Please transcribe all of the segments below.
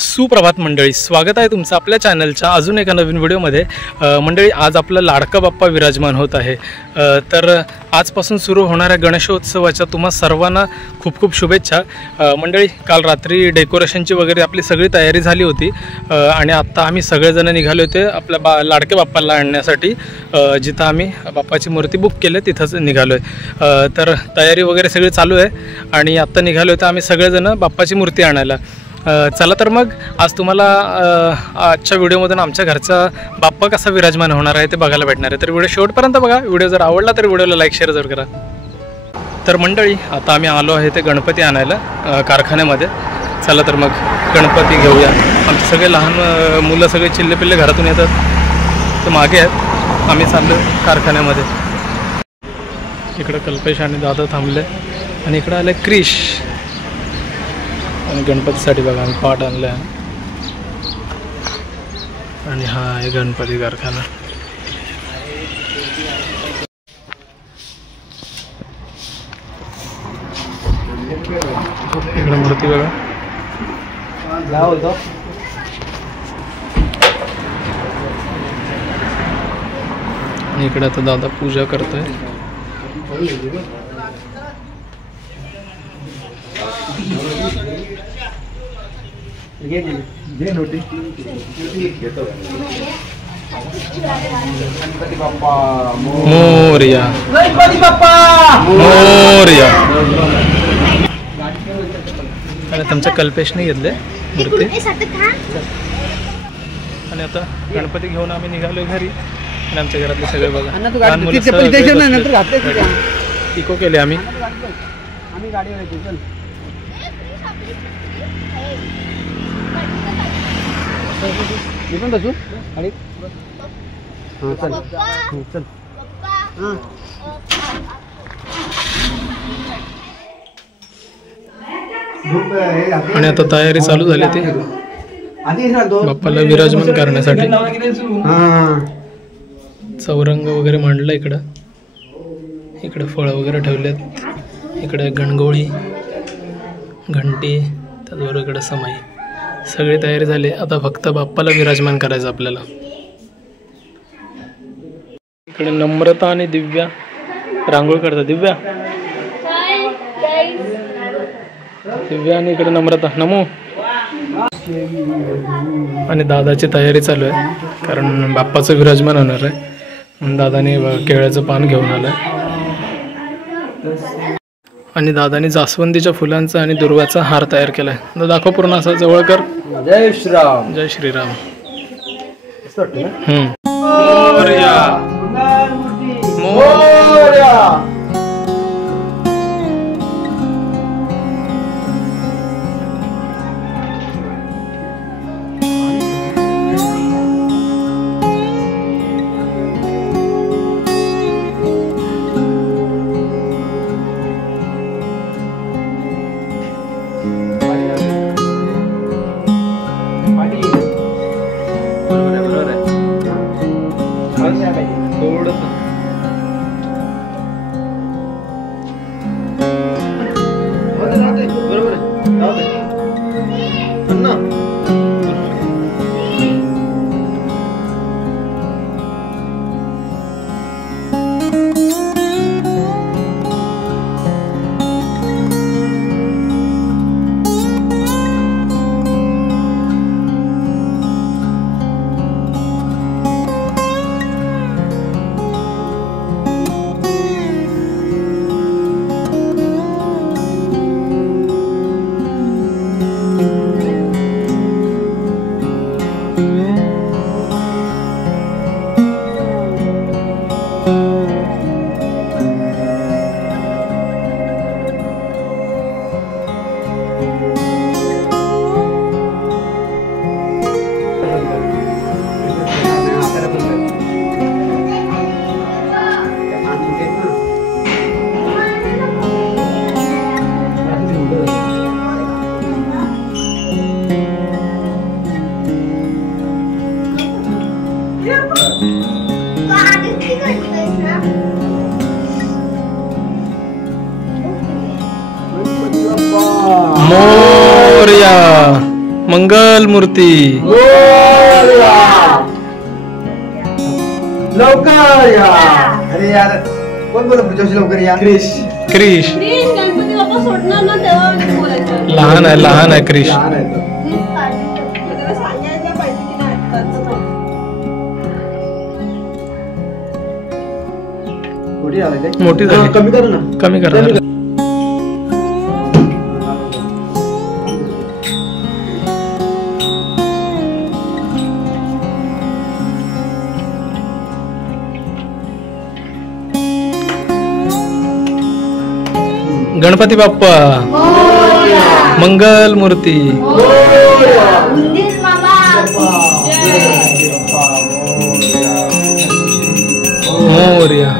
सुप्रभात मंडळी, स्वागत आहे तुमचं आपल्या चॅनलच्या अजून एका नवीन व्हिडिओमध्ये। मंडळी, आज आपला लाडका बाप्पा विराजमान होत आहे। तर आजपासून सुरू होणाऱ्या गणेशोत्सवाच्या तुम्हा सर्वांना खूप खूप शुभेच्छा। मंडळी, काल रात्री डेकोरेशनची वगैरे आपली सगळी तयारी झाली होती आणि आत्ता आम्ही सगळेजण निघाले होते आपल्या लाडक्या बाप्पाला आणण्यासाठी। जिथं आम्ही बाप्पाची मूर्ती बुक केली तिथंच निघालो आहे। तर तयारी वगैरे सगळी चालू आहे आणि आत्ता निघालो तर आम्ही सगळेजण बाप्पाची मूर्ती आणायला। चला तर मग आज तुम्हाला आजच्या व्हिडिओमधून आमच्या घरचा बाप्पा कसा विराजमान होणार आहे ते बघायला भेटणार आहे। तर व्हिडिओ शेवटपर्यंत बघा। व्हिडिओ जर आवडला तर व्हिडिओला लाईक शेअर जरूर करा। तर मंडळी, आता आम्ही आलो आहे ते गणपती आणायला कारखान्यामध्ये। चला तर मग गणपती घेऊया। आमचे सगळे लहान मुलं सगळे चिल्लेपिल्ले घरातून येतात तर मागे आहेत, आम्ही चाललो कारखान्यामध्ये। इकडं कल्पेश आणि दादा थांबले आणि इकडं आले क्रिश आणि गणपतीसाठी बघा आम्ही पाट आणलं आहे आणि हा आहे गणपती कारखाना। इकडे मूर्ती बघा, आणि इकडे आता दादा पूजा करतोय। मोरया गणपती बाप्पा मोरया। आणि तुमच्या कल्पेशने घेतले मूर्ती आणि आता गणपती घेऊन आम्ही निघालोय घरी। आणि आमच्या घरातले सगळे बघा इको केले आम्ही पण बसू आणि चल चल। आणि आता तयारी चालू झाली ती बाप्पाला विराजमान करण्यासाठी। चौरंग वगैरे मांडला इकडं, इकडे फळं वगैरे ठेवलेत, इकडे गणगोळी घंटी, त्याचबरोबर इकडे समाई, सगळी तयारी झाली। आता फक्त बाप्पाला विराजमान करायचं आपल्याला। इकडे नम्रता आणि दिव्या रांगोळी करतात। दिव्या आणि इकडे नम्रता नमो। आणि दादाची तयारी चालू आहे कारण बाप्पाचं विराजमान होणार आहे म्हणून दादाने केळ्याचं पान घेऊन आलंय आणि दादाने जास्वंदीच्या फुलांचा आणि दुर्वाचा हार तयार केलाय। दाखव पूर्ण असा जवळ कर। जय श्रीराम जय श्रीराम। मोरया मोरया। मोरया मंगल मूर्ती लवकर या. अरे यार कोण बोलत जोशी लवकर या. क्रिश गणपती बाप्पा सोडणार ना तेव्हा बोलायचं. लहान आहे क्रिश. त्याला सांगायला पाहिजे की नाही मोठी झाली. कमी कर ना. कमी करा. गणपती बाप्पा मंगल मूर्ती मोरया.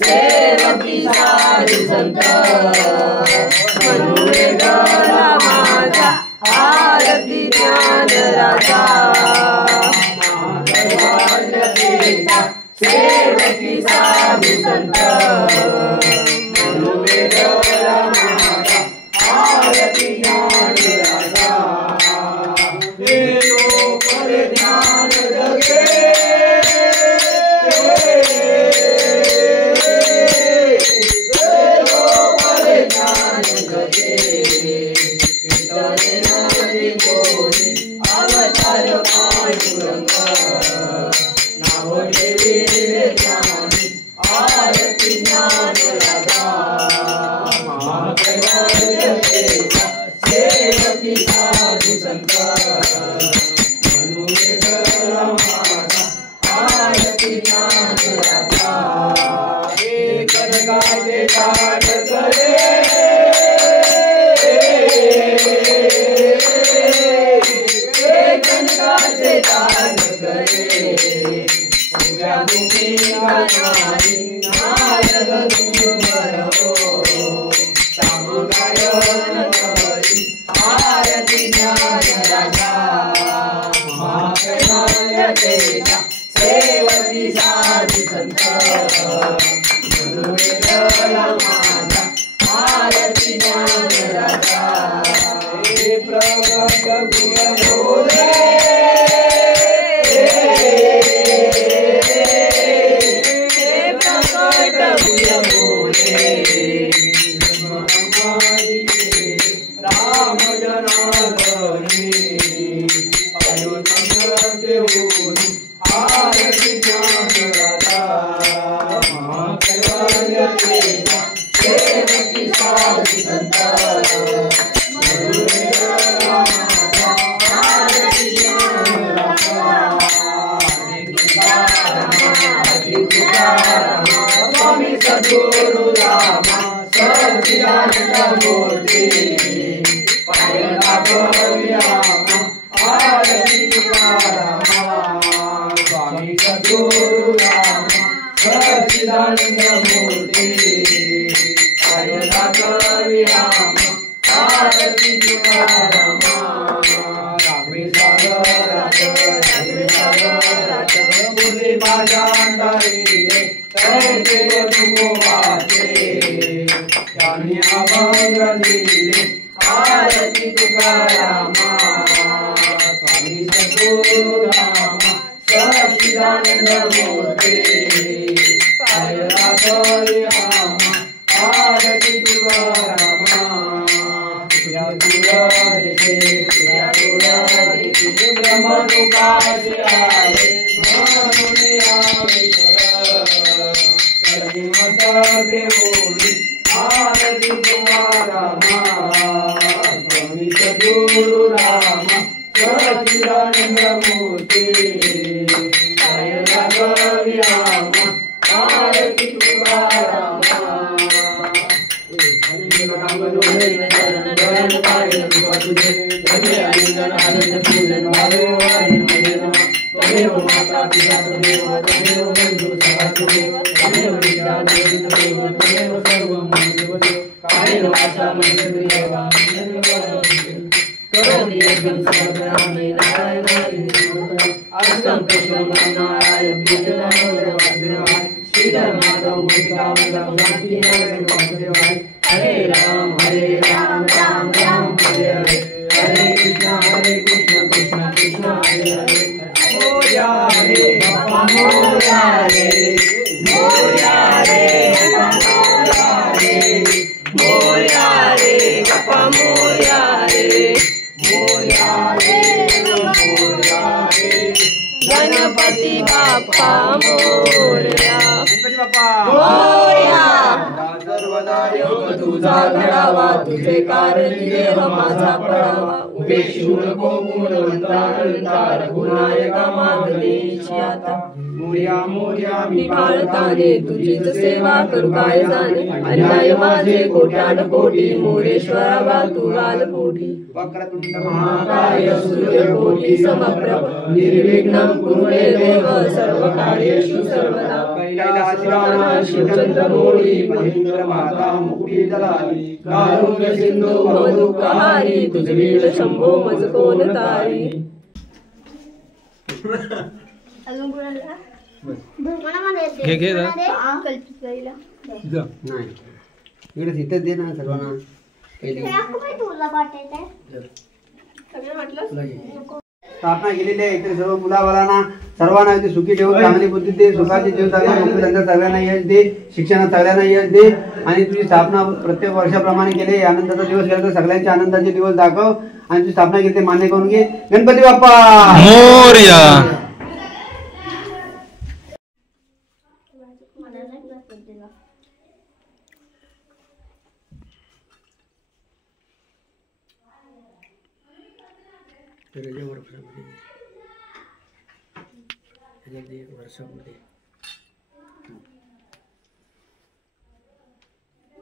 सेवकी साधु संत गणपती बाप्पा मोरया. गणपती बाप्पा मोरया. सर्वदा योग तुझा घडावा, तुझे कारण देह माझा पडावा. उभे शिव नको गुणवंता अनंता रघुनायका मागणेची आता. मोर्या मोर्या मी बाळताने तुझीच सेवा करू काय जाणे. अन्याय माझे कोट्यान कोटी मोरेश्वरा बा तू घाल पोटी. वक्रतुंड महाकाय सूर्यकोटी समप्रभ निर्विघ्नं कुरु मे देव सर्व कार्येषु सर्वदा. कैलासराज शिवचंद्रमौळी महेंद्र माता मुकुटी दलाली कारुण्य सिंधू भवदुःखहारी तुझे वीर शंभो मज कोण तारी. घे घे जा. इकडे तिथेच दे ना सर्वांना स्थापना केलेली आहे. इथे सर्व मुलाबाळांना सर्वांना ते सुखी ठेवून चांगली बुद्धी दे, सुखाचे जीव चांगले, नोकरी धंदा सगळ्यांना यश दे, शिक्षणात सगळ्यांना यश दे आणि तुझी स्थापना प्रत्येक वर्षाप्रमाणे केले. आनंदाचा दिवस केला तर सगळ्यांचे आनंदाचे दिवस दाखव आणि तुझी स्थापना केली ते मान्य करून घे. गणपती बाप्पा मोरया.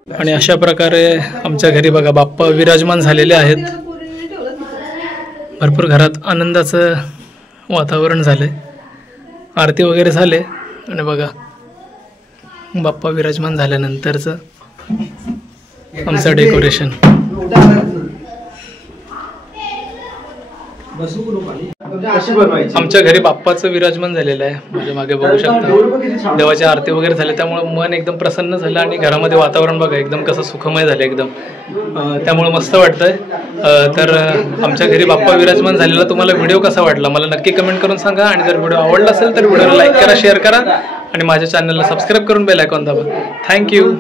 आणि अशा प्रकारे आमच्या घरी बघा बाप्पा विराजमान झालेले आहेत. भरपूर घरात आनंदाचं वातावरण झालंय, आरती वगैरे झाले आणि बघा बाप्पा विराजमान झाल्यानंतरचं आमचं डेकोरेशन. आमच्या घरी बाप्पाचं विराजमान झालेलं आहे. माझ्या मागे बघू शकता देवाची आरती वगैरे झाली, त्यामुळे मन एकदम प्रसन्न झालं आणि घरामध्ये वातावरण बघा एकदम कसं सुखमय झालं एकदम. त्यामुळे मस्त वाटतंय. तर आमच्या घरी बाप्पा विराजमान झालेला तुम्हाला व्हिडिओ कसा वाटला मला नक्की कमेंट करून सांगा. आणि जर व्हिडिओ आवडला असेल तर व्हिडिओला लाईक करा, शेअर करा आणि माझ्या चॅनलला सबस्क्राईब करून बेल आयकॉन दाबा. थँक्यू.